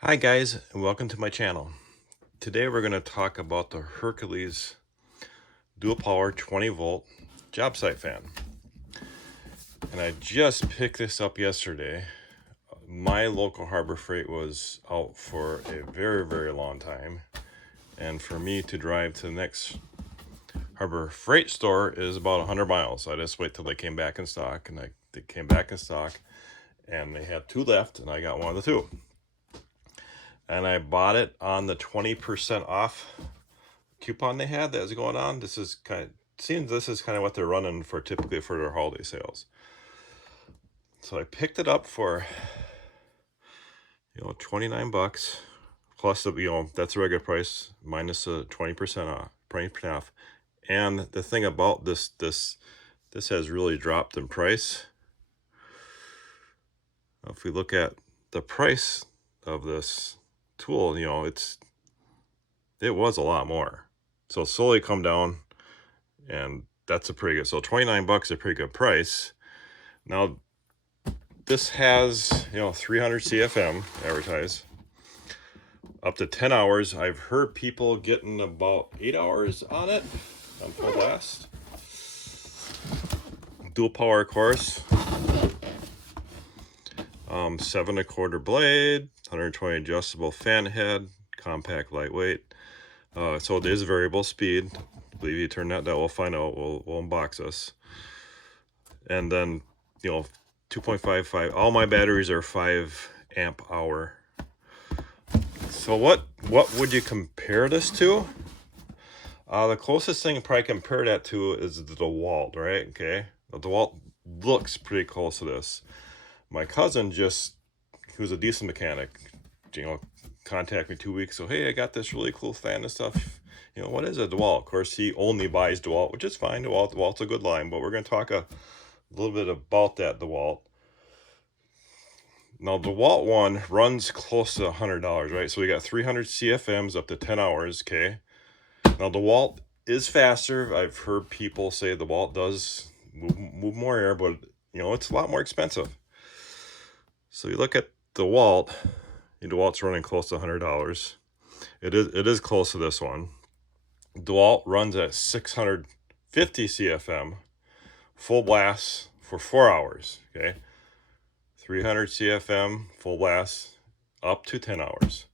Hi guys, and welcome to my channel. Today we're going to talk about the Hercules dual power 20 volt job site fan. And I just picked this up yesterday. My local Harbor Freight was out for a very long time. And for me to drive to the next Harbor Freight store is about 100 miles. So I just wait till they came back in stock, and they came back in stock and they had two left and I got one of the two. And I bought it on the 20% off coupon they had that was going on. This is kind of what they're running for typically for their holiday sales. So I picked it up for 29 bucks plus the that's the regular price minus the 20% off. And the thing about this has really dropped in price. If we look at the price of this tool, it was a lot more. So slowly come down, and that's a pretty good. So 29 bucks is a pretty good price. Now this has 300 CFM advertised, up to 10 hours. I've heard people getting about 8 hours on it on full blast. Dual power, of course. 7 1/4 blade, 120 adjustable fan head, compact, lightweight. So it is variable speed. I believe you turn that down, we'll find out. We'll unbox this. And then 2.55. All my batteries are 5 amp hour. So what would you compare this to? The closest thing to probably compare that to is the DeWalt, right? Okay, the DeWalt looks pretty close to this. My cousin who's a decent mechanic, contacted me 2 weeks ago. Hey, I got this really cool fan and stuff. What is a DeWalt? Of course, he only buys DeWalt, which is fine. DeWalt's a good line, but we're going to talk a little bit about that DeWalt. Now, the DeWalt one runs close to $100, right? So we got 300 CFMs up to 10 hours, okay? Now, the DeWalt is faster. I've heard people say the DeWalt does move more air, but, it's a lot more expensive. So you look at the DeWalt's running close to $100. It is close to this one. DeWalt runs at 650 CFM, full blast for 4 hours, okay? 300 CFM, full blast, up to 10 hours.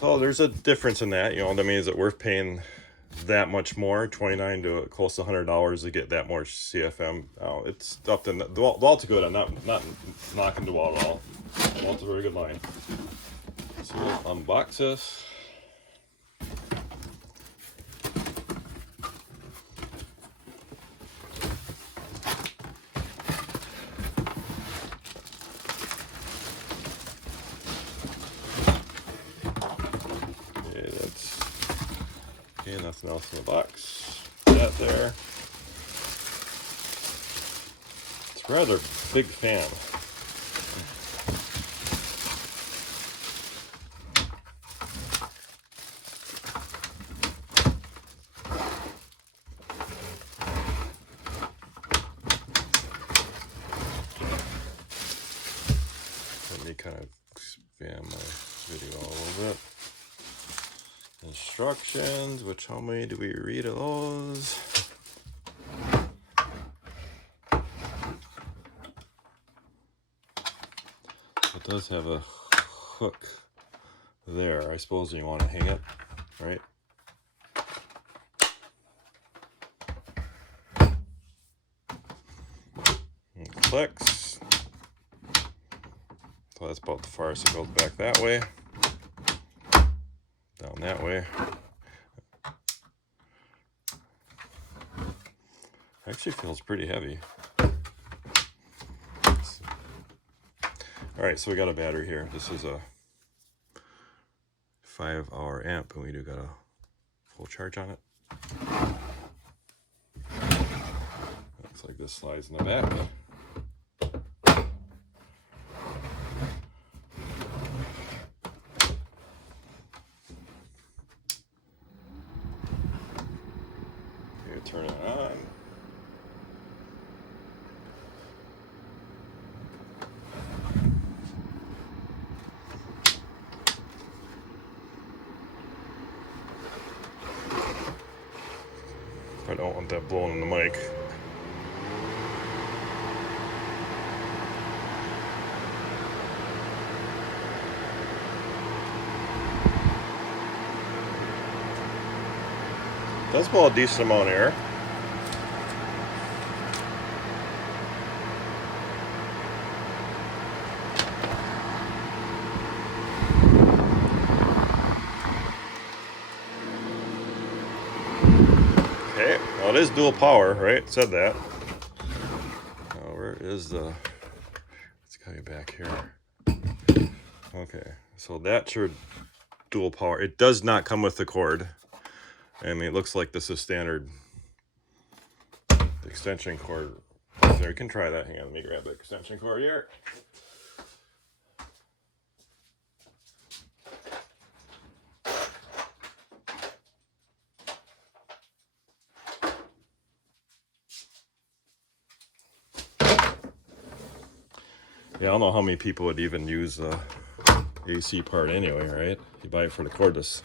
So there's a difference in that. That means that we're paying that much more, 29 to close to $100 to get that more CFM. It's up to DeWalt's good. I'm not knocking DeWalt at all. DeWalt's a very good line. So we'll unbox this. Okay, nothing else in the box. That there. It's a rather big fan. Let me kind of expand my video a little bit. Instructions, which how many do we read of those? It does have a hook there. I suppose you want to hang it, right? It clicks. So that's about the farthest it goes back that way. Down that way. Actually feels pretty heavy. Alright, so we got a battery here. This is a 5-hour amp, and we do got a full charge on it. Looks like this slides in the back. Here, turn it on. I don't want that blowing in the mic. Does blow a decent amount of air. Okay, well it is dual power, right? It said that. Where is the... Let's get back here. Okay, so that's your dual power. It does not come with the cord. I mean, it looks like this is standard extension cord. So you can try that. Hang on, let me grab the extension cord here. Yeah, I don't know how many people would even use the AC part anyway, right? You buy it for the cordless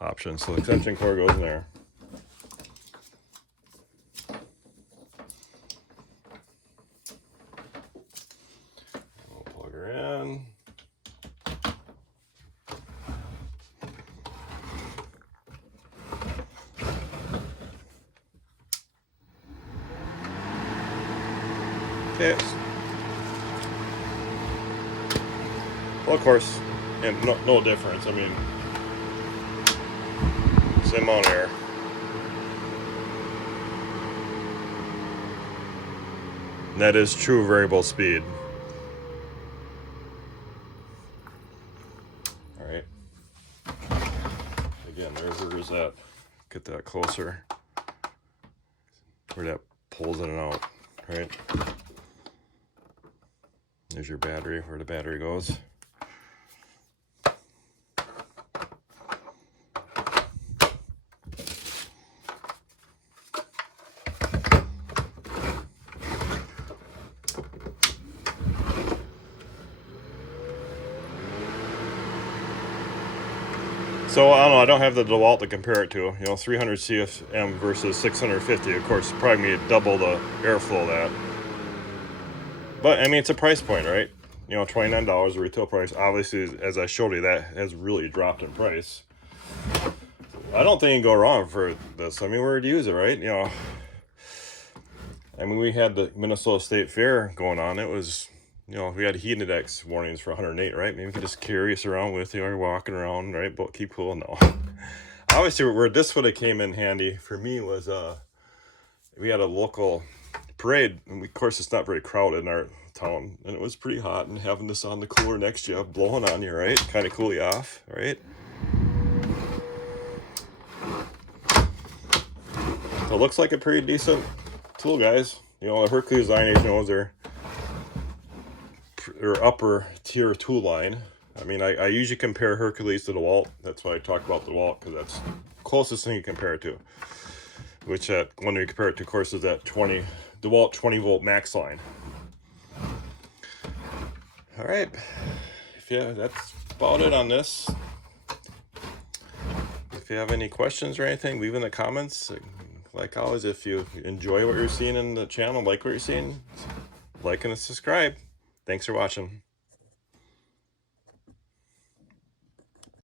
option. So the extension cord goes in there. We'll plug her in. Okay. Well, of course, and no difference. I mean, same amount of air. And that is true variable speed. All right. Again, where's that? Get that closer. Where that pulls in and out, right? There's your battery, where the battery goes. So I don't know, I don't have the DeWalt to compare it to. You know, 300 CFM versus 650. Of course, probably double the airflow of that. But I mean, it's a price point, right? You know, $29 retail price. Obviously, as I showed you, that has really dropped in price. I don't think you can go wrong for this. I mean, we're to use it, right? You know, I mean, we had the Minnesota State Fair going on. It was, you know, we had heat index warnings for 108, right? Maybe we could just carry us around with you while you're walking around, right? But keep cool. No. Obviously, where this would have came in handy for me was we had a local parade, and of course it's not very crowded in our town, and it was pretty hot, and having this on the cooler next to you blowing on you, right? Kind of cool you off, right? So it looks like a pretty decent tool, guys. You know, the Hercules line, knows their upper tier tool line. I mean, I usually compare Hercules to DeWalt. That's why I talk about DeWalt, because that's the closest thing you compare it to. Which when we compare it to, of course, is that DeWalt 20 volt max line. All right, that's about it on this. If you have any questions or anything, leave in the comments. Like always, if you enjoy what you're seeing in the channel, like what you're seeing, like and subscribe. Thanks for watching.